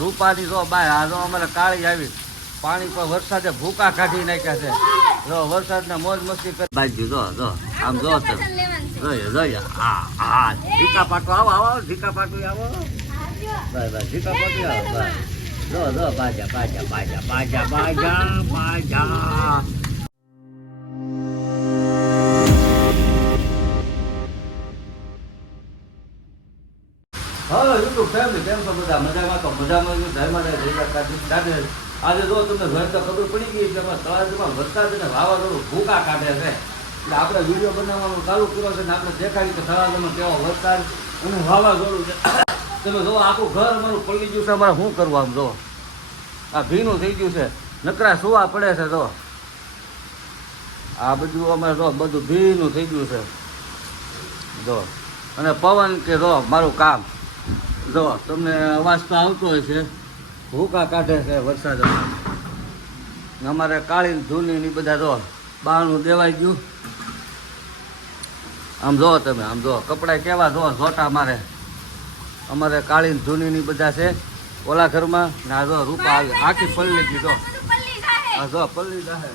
રૂપાની જો બાય, આ અમારે કાળી આવી. પાણી પર વરસાદે ભૂકા કાઢી નાખ્યા છે. જો વરસાદને મોજ મસ્તી કરી. બાજુ જો જો. આમ જો જોઈએ જોઈએ હા હા. ઢીકા પાટો આવો આવો ઢીકા પાટો આવો બસ બસ ઢીકા પાટો આવો બસ જો જો. બાજા બાજા બાજા બાજા બાજા બાજા. કેમ છો બધા મજામાં તો મજામાં છું ધર્મા કાઢે આજે જો તમને ઘર તો ખબર પડી ગઈ કે તળાજમાં વરસાદ અને વાવાઝોડું ભૂકા કાઢે છે. એટલે આપણે વીડિયો બનાવવાનું ચાલુ કર્યો છે ને આપણે દેખાડી કે તળાજામાં કેવો વરસાદ અને વાવાઝોડું છે. તમે જો આખું ઘર અમારું પલળી ગયું છે, અમારે શું કરવું આમ જો? આ ભીનું થઈ ગયું છે, નકરા સુવા પડે છે તો આ બધું અમારે જો બધું ભીનું થઈ ગયું છે. જો. અને પવન કે જો, મારું કામ. જો તમને અવાજ તો આવતો હોય છે. ભૂકા કાઢે છે વરસાદમાં. અમારે કાળી ધૂની ની બધા જો બહારનું દેવાઈ ગયું. આમ જો તમે આમ જો. કપડાં કેવા જો જોટા મારે અમારે કાળી ધૂની ની બધા છે. ઓલા ઘરમાં ને આ જો રૂપા આવી. આખી પલ્લી ગીધો આ જો પલ્લી જાહે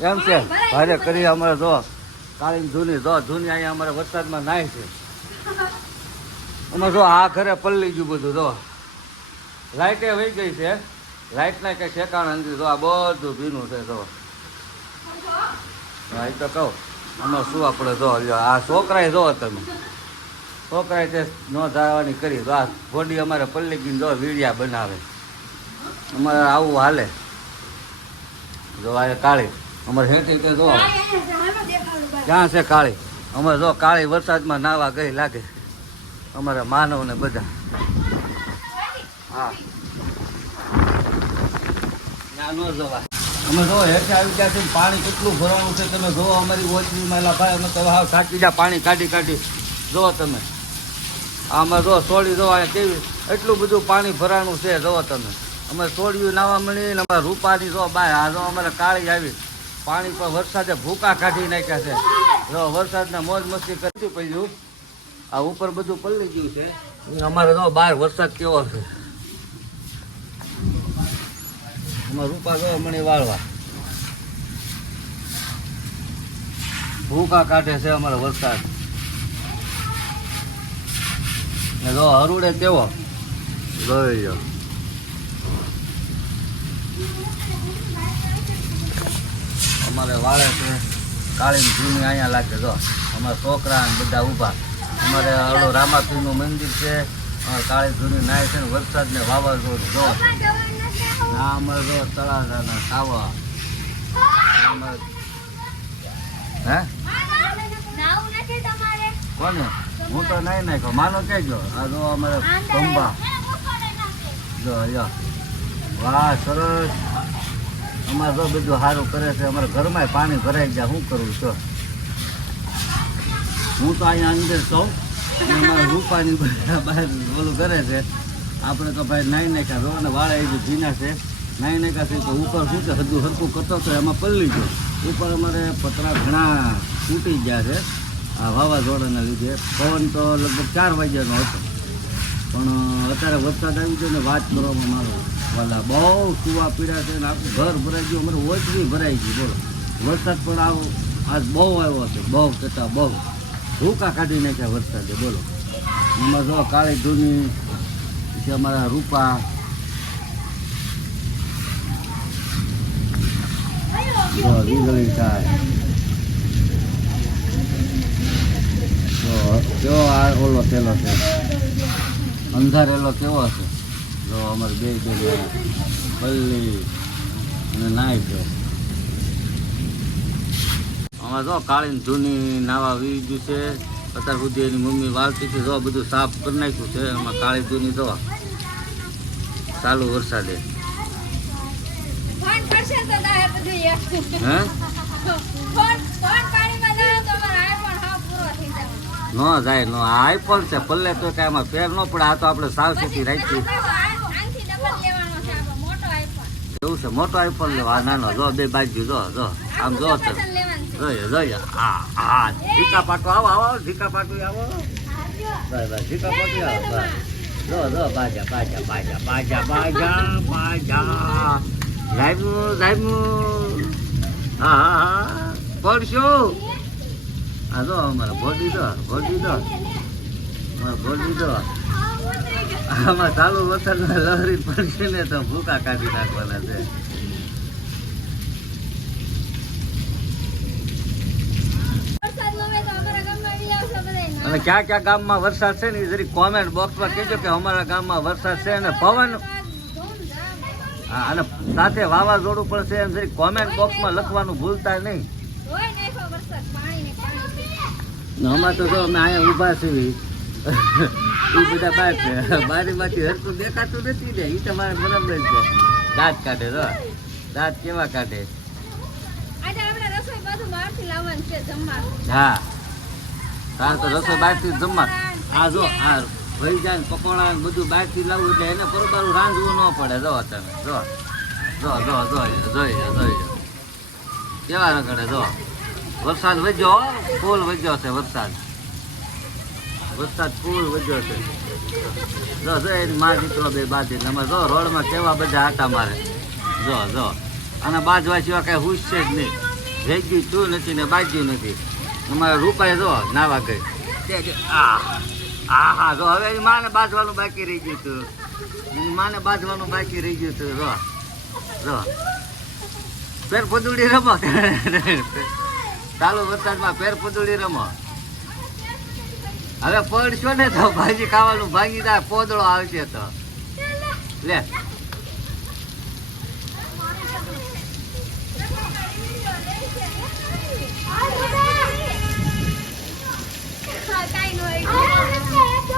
એમ છે. ભારે કરી અમારે જો. કાળી ધૂની જો ધૂની અહીંયા અમારે વરસાદમાં નાય છે. અમારે જો આ ઘરે પલ્લી ગયું બધું જો. લાઇટે વહી ગઈ છે. લાઇટના કંઈ ઠેકાણા નથી જો આ બધું ભીનું છે જો. હા એ તો કહું. આમાં શું આપણે જો આ છોકરાએ જો તમે. છોકરાએ તે ન ધારવાની કરી તો આ ગોડી અમારે પલ્લી ગીન જો વીડિયા બનાવે. અમારે આવું હાલે. જો આ કાળી. અમારે હેઠી તે જો. ક્યાં છે કાળી? અમે જો કાળી વરસાદમાં નાવા ગઈ લાગે. અમારા માનવ ને બધા. હા. ના જવાય. અમે જો હેઠે આવી ગયા છે પાણી કેટલું ભરવાનું છે તમે જોવો અમારી ઓછરીમાં એલા ભાઈ, અમે તો હાવ થાકી ગયા, પાણી કાઢી કાઢી. જુઓ તમે. આમાં જો સોડી જો કેવી એટલું બધું પાણી ભરાનું છે જુઓ તમે. અમે સોડિયું નાવા મળી અમારે રૂપાની જો બાય, આ જો અમારે કાળી આવી. પાણી પર વરસાદે ભૂકા કાઢી નાખ્યા છે. જો વરસાદના મોજ મસ્તી કરતી પડ્યું આ ઉપર બધું પલળી ગયું છે. અમારે તો બહાર વરસાદ કેવો છે? અમારે રૂપા ગયો મને વાળવા. ભૂકા કાઢે છે અમારે વરસાદ. ને જો હરુડે કેવો? જોઈ લો અમારે વાળે છે. કાળી જૂની અહીંયા લાગે જો, અમારા છોકરા બધા ઊભા. અમારે ઓલો રામાપીરનું મંદિર છે. અમારે કાળી જૂની નાય છે ને વરસાદ ને વાવાઝોડું. જો ના અમારે જો તળાજા ખાવા અમારે હે? કોને? હું તો નહીં નાખ્યો. માનો કહેજો આ જો અમારે ખંભા. જો વાહ, સરસ. અમારે તો બધું સારું કરે છે. અમારા ઘરમાં પાણી ભરાઈ જાય શું કરું છો? હું તો અહીંયા અંદર છું. અમારા રૂપાની બહાર ઓલું કરે છે. આપણે તો ભાઈ નાઈ નાખ્યા જો અને વાળા એ ભીના છે. નાઈ નાખ્યા છે તો ઉપર શું છે? હજુ હરકું કરતો તો એમાં પલળી ગયો. ઉપર અમારે પતરા ઘણા તૂટી ગયા છે. આ વાવાઝોડાના લીધે. પવન તો લગભગ ચાર વાગ્યાનો હતો. પણ અત્યારે વરસાદ આવી ગયો ને વાત કરવામાં મારો વાલા બહુ કૂવા પીડા છે ને આખું ઘર ભરાઈ ગયું. અમારે ઓછરી ભરાઈ ગયું. બોલો. વરસાદ પણ આવો. આજ બહુ આવ્યો છે. બહુ કરતા બહુ. ભૂકા કાઢી નાખ્યા વરસાદે. બોલો. એમાં જો કાળી ધૂની, પછી અમારા રૂપા. વીજળી થાય. કેવો આ ઓલો થયેલો છે. અંધારેલો કેવો છે જો અમારે બે બે પલ્લી અને છે. અમારે જો કાળી જૂની નાવા વી ગયું છે. અત્યાર સુધી એની મમ્મી વાળતી છે. જો બધું સાફ કરી નાખ્યું છે. એમાં કાળી જૂની જો ચાલુ વરસાદે. ન જાય નો. આઈફોન છે. પલ્લે તો કાંઈ એમાં ફેર ન પડે. આ તો આપણે સાવચેતી પછી રાખી પાછો આ- આનથી ડબલ લેવાનો છે આપણો એવું છે. મોટો આઈફોન લેવા નાનો જો, બે બાજુ જો જો. આમ જો જોઈએ હા હા. ઝીકા પાટો આવો આવો ઝીકા પાટો આવો. બસ બસ. ઝીકા પાટો આવો, બસ. જો જો, બાજા બાજા બાજા બાજા બાજા બાજા. જાયમુ જાયમુ હા હા હા. પડશો. આ જો, અમારા બોડી દો બોડી દો અમારા દો આમાં ચાલુ વતનમાં લહેરી પડશે ને તો ભૂકા કાઢી નાખવાના છે. અને ક્યાં ક્યાં ગામમાં વરસાદ છે ને એ જરી કોમેન્ટ બોક્સમાં કહેજો કે અમારા ગામમાં વરસાદ છે અને પવન અને સાથે વાવાઝોડું પણ છે એમ જરી કોમેન્ટ બોક્સમાં લખવાનું ભૂલતા નહીં. અમાર તો જો અમે અહીંયા ઊભા છીએ. એ બધા બાર છે. બારીમાંથી હરતું દેખાતું નથી ને એ તમારે બરાબર છે. દાંત કાઢે તો. દાંત કેવા કાઢે. હા. હા તો રસોઈ બહારથી જમવા. આ જો આ ભાઈ જાય પકોડા બધું બહારથી લાવવું એટલે એને બરોબર રાંધવું ન પડે. જો તમે જો. જો જો જોઈએ જોઈ જોઈ કેવા રખડે જો? વરસાદ વધ્યો ફૂલ વધ્યો છે વરસાદ. વરસાદ ફૂલ વધ્યો છે. જો જો, એની મા દીકરો બે બાજી અમે જો, રોડમાં કેવા બધા હતા મારે. જો જો. અને બાજવા સિવાય કાંઈ હુશ છે જ નહીં. ભેગ્યું તું નથી ને બાજ્યું નથી. અમારે રૂપાય જો, નાવા ગઈ. આ હા જો, હવે માને બાજવાનું બાકી રહી ગયું તું એની માને બાજવાનું બાકી રહી ગયું તું જો જો. પેર પદુડી રમો. ચાલુ, વરસાદમાં પેર પદુડી રમો. હવે પડશો ને તો ભાજી ખાવાનું ભાંગી જાય પોદળો આવશે તો. લે. કાંઈ ન હોય.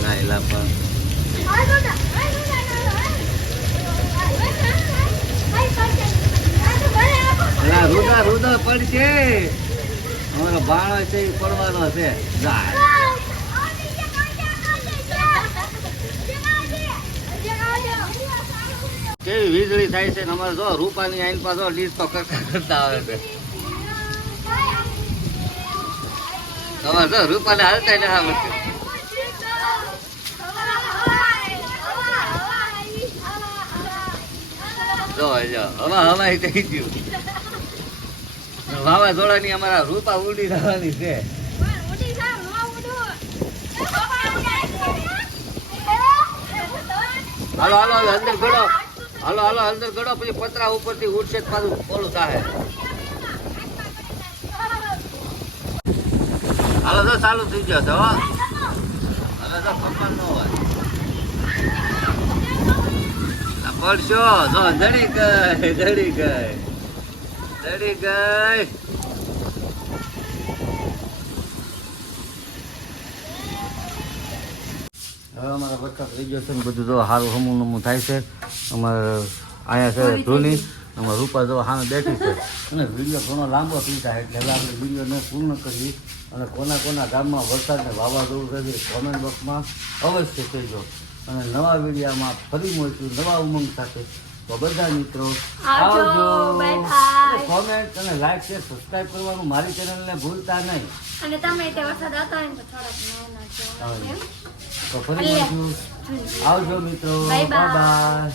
ના એલા પણ એલા રૂદા પડશે. અમારો ભાણો છે, એ પડવાનો છે. કેવી વીજળી થાય છે અમારે જો રૂપાની આઈન પાછો તો કરતા આવે છે. તમારે જો રૂપાને હાલતા ને આવડતું જો જો, હવા હવાઈ થઈ ગયું. વાવાઝોડાની અમારા રૂપા ઉડી જવાની છે. હાલો હાલો અંદર ગળો. હાલો હાલો, અંદર ગળો, પછી પતરા ઉપરથી ઉડશે પાછું ઓલું થાય. હાલો, તો ચાલુ થઈ ગયો તો હવે તો ખબર ન હોય. પડશો, જો જડી ગઈ જડી ગઈ. જડી ગઈ હવે અમારા વરસાદ થઈ ગયો છે ને બધું જો સારું હમું નમું થાય છે. અમારે અહીંયા છે ધોની અમારે રૂપા જો સામે બેઠી છે. અને વીડિયો ઘણો લાંબો થઈ જાય એટલે હવે આપણે વિડીયોને પૂર્ણ કરી અને કોના કોના ગામમાં વરસાદ ને વાવાઝોડું થશે કોમેન્ટ બોક્સમાં અવશ્ય કહેજો. અને નવા વિડીયામાં ફરી મળશું નવા ઉમંગ સાથે. તો બધા મિત્રો આવજો. કોમેન્ટ અને લાઈક શેર સબસ્ક્રાઈબ કરવાનું મારી ચેનલને ભૂલતા નહીં. અને તમે તે વરસાદ હતો હોય તો થોડાક તો ફરી આવજો મિત્રો. Bye. બાય